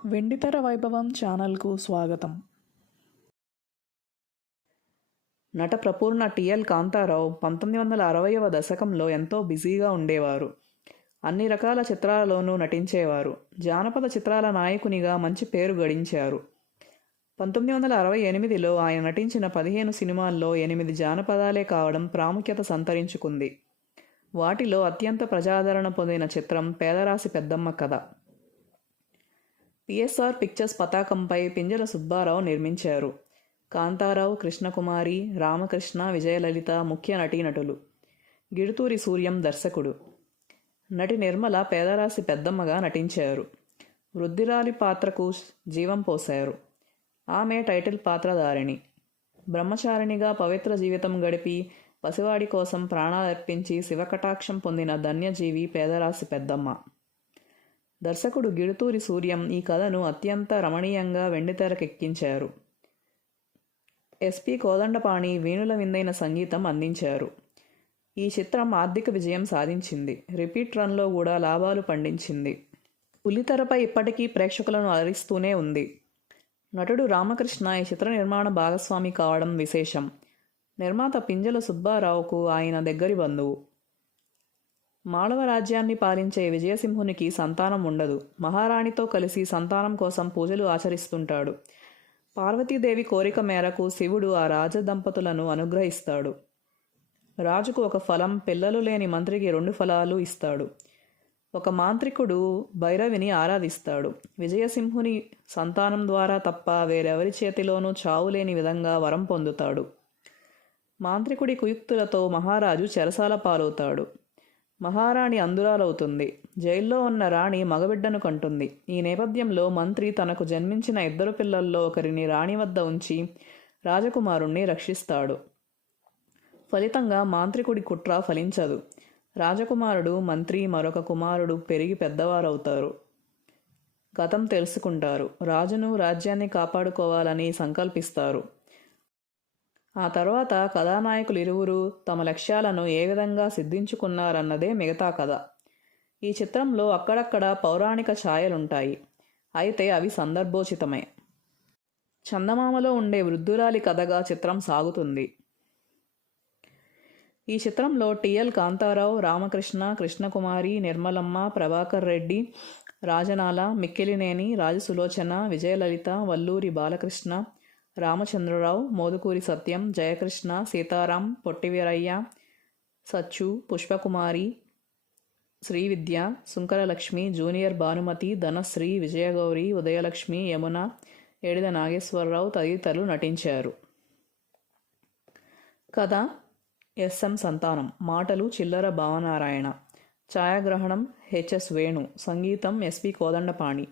వెండితెర వైభవం ఛానల్కు స్వాగతం. నట ప్రపూర్ణ టిఎల్ కాంతారావు 1960వ దశకంలో ఎంతో బిజీగా ఉండేవారు. అన్ని రకాల చిత్రాలలోనూ నటించేవారు. జానపద చిత్రాల నాయకునిగా మంచి పేరు గడించారు. 1968లో ఆయన నటించిన 15 సినిమాల్లో 8 జానపదాలే కావడం ప్రాముఖ్యత సంతరించుకుంది. వాటిలో అత్యంత ప్రజాదరణ పొందిన చిత్రం పేదరాశి పెద్దమ్మ కథ. పిఎస్ఆర్ పిక్చర్స్ పతాకంపై పింజల సుబ్బారావు నిర్మించారు. కాంతారావు, కృష్ణకుమారి, రామకృష్ణ, విజయలలిత ముఖ్య నటీనటులు. గిడుతూరి సూర్యం దర్శకుడు. నటి నిర్మల పేదరాశి పెద్దమ్మగా నటించారు. వృద్ధిరాలి పాత్రకు జీవం పోశారు. ఆమె టైటిల్ పాత్రధారిణి. బ్రహ్మచారిణిగా పవిత్ర జీవితం గడిపి పసివాడి కోసం ప్రాణాలర్పించి శివకటాక్షం పొందిన ధన్యజీవి పేదరాశి పెద్దమ్మ. దర్శకుడు గిడుతూరి సూర్యం ఈ కథను అత్యంత రమణీయంగా వెండితెరకెక్కించారు. ఎస్పి కోదండపాణి వీణుల విందైన సంగీతం అందించారు. ఈ చిత్రం ఆర్థిక విజయం సాధించింది. రిపీట్ రన్లో కూడా లాభాలు పండించింది. పులితెరపై ఇప్పటికీ ప్రేక్షకులను అలరిస్తూనే ఉంది. నటుడు రామకృష్ణ ఈ చిత్ర నిర్మాణ భాగస్వామి కావడం విశేషం. నిర్మాత పింజల సుబ్బారావుకు ఆయన దగ్గరి బంధువు. మాళవ రాజ్యాన్ని పాలించే విజయసింహునికి సంతానం ఉండదు. మహారాణితో కలిసి సంతానం కోసం పూజలు ఆచరిస్తుంటాడు. పార్వతీదేవి కోరిక మేరకు శివుడు ఆ రాజదంపతులను అనుగ్రహిస్తాడు. రాజుకు ఒక ఫలం, పిల్లలు లేని మంత్రికి 2 ఫలాలు ఇస్తాడు. ఒక మాంత్రికుడు భైరవిని ఆరాధిస్తాడు. విజయసింహుని సంతానం ద్వారా తప్ప వేరెవరి చేతిలోనూ చావులేని విధంగా వరం పొందుతాడు. మాంత్రికుడి కుయుక్తులతో మహారాజు చెరసాల పాలవుతాడు. మహారాణి అందురాలవుతుంది. జైల్లో ఉన్న రాణి మగబిడ్డను కంటుంది. ఈ నేపథ్యంలో మంత్రి తనకు జన్మించిన 2 పిల్లల్లో ఒకరిని రాణి వద్ద ఉంచి రాజకుమారుణ్ణి రక్షిస్తాడు. ఫలితంగా మాంత్రికుడి కుట్ర ఫలించదు. రాజకుమారుడు, మంత్రి, మరొక కుమారుడు పెరిగి పెద్దవారవుతారు. గతం తెలుసుకుంటారు. రాజును, రాజ్యాన్ని కాపాడుకోవాలని సంకల్పిస్తారు. ఆ తర్వాత కథానాయకులు ఇరువురు తమ లక్ష్యాలను ఏ విధంగా సిద్ధించుకున్నారన్నదే మిగతా కథ. ఈ చిత్రంలో అక్కడక్కడ పౌరాణిక ఛాయలుంటాయి. అయితే అవి సందర్భోచితమే. చందమామలో ఉండే వృద్ధురాలి కథగా చిత్రం సాగుతుంది. ఈ చిత్రంలో టిఎల్ కాంతారావు, రామకృష్ణ, కృష్ణకుమారి, నిర్మలమ్మ, ప్రభాకర్ రెడ్డి, రాజనాల, మిక్కిలినేని, రాజసులోచన, విజయలలిత, వల్లూరి బాలకృష్ణ, రామచంద్రరావు, మోదుకూరి సత్యం, జయకృష్ణ, సీతారాం, పొట్టివీరయ్య, సచ్చు, పుష్పకుమారి, శ్రీవిద్య, సుంకరలక్ష్మి, జూనియర్ భానుమతి, ధనశ్రీ, విజయగౌరి, ఉదయలక్ష్మి, యమున, ఏడిద నాగేశ్వరరావు తదితరులు నటించారు. కథ ఎస్ఎం సంతానం. మాటలు చిల్లర భావనారాయణ. ఛాయాగ్రహణం హెచ్ఎస్ వేణు. సంగీతం ఎస్పి కోదండపాణి.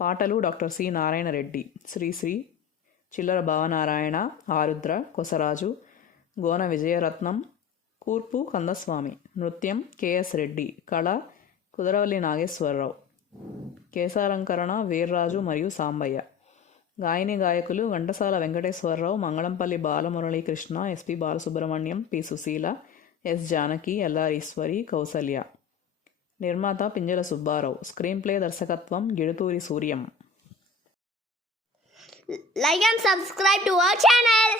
పాటలు డాక్టర్ సి నారాయణ రెడ్డి, శ్రీశ్రీ, చిల్లర భావనారాయణ, ఆరుద్ర, కొసరాజు, గోన విజయరత్నం, కూర్పు కందస్వామి. నృత్యం కెఎస్ రెడ్డి. కళ కుదరవల్లి నాగేశ్వరరావు. కేశాలంకరణ వీర్రాజు మరియు సాంబయ్య. గాయని గాయకులు Ghantasala Venkateswara Rao, Mangalampalli Balamuralikrishna, SP Balasubrahmanyam, P Susheela, S Janaki, LR Eswari, Kausalya. నిర్మాత పింజల సుబ్బారావు. స్క్రీన్ ప్లే దర్శకత్వం Giduturi Suryam. Like and subscribe to our channel.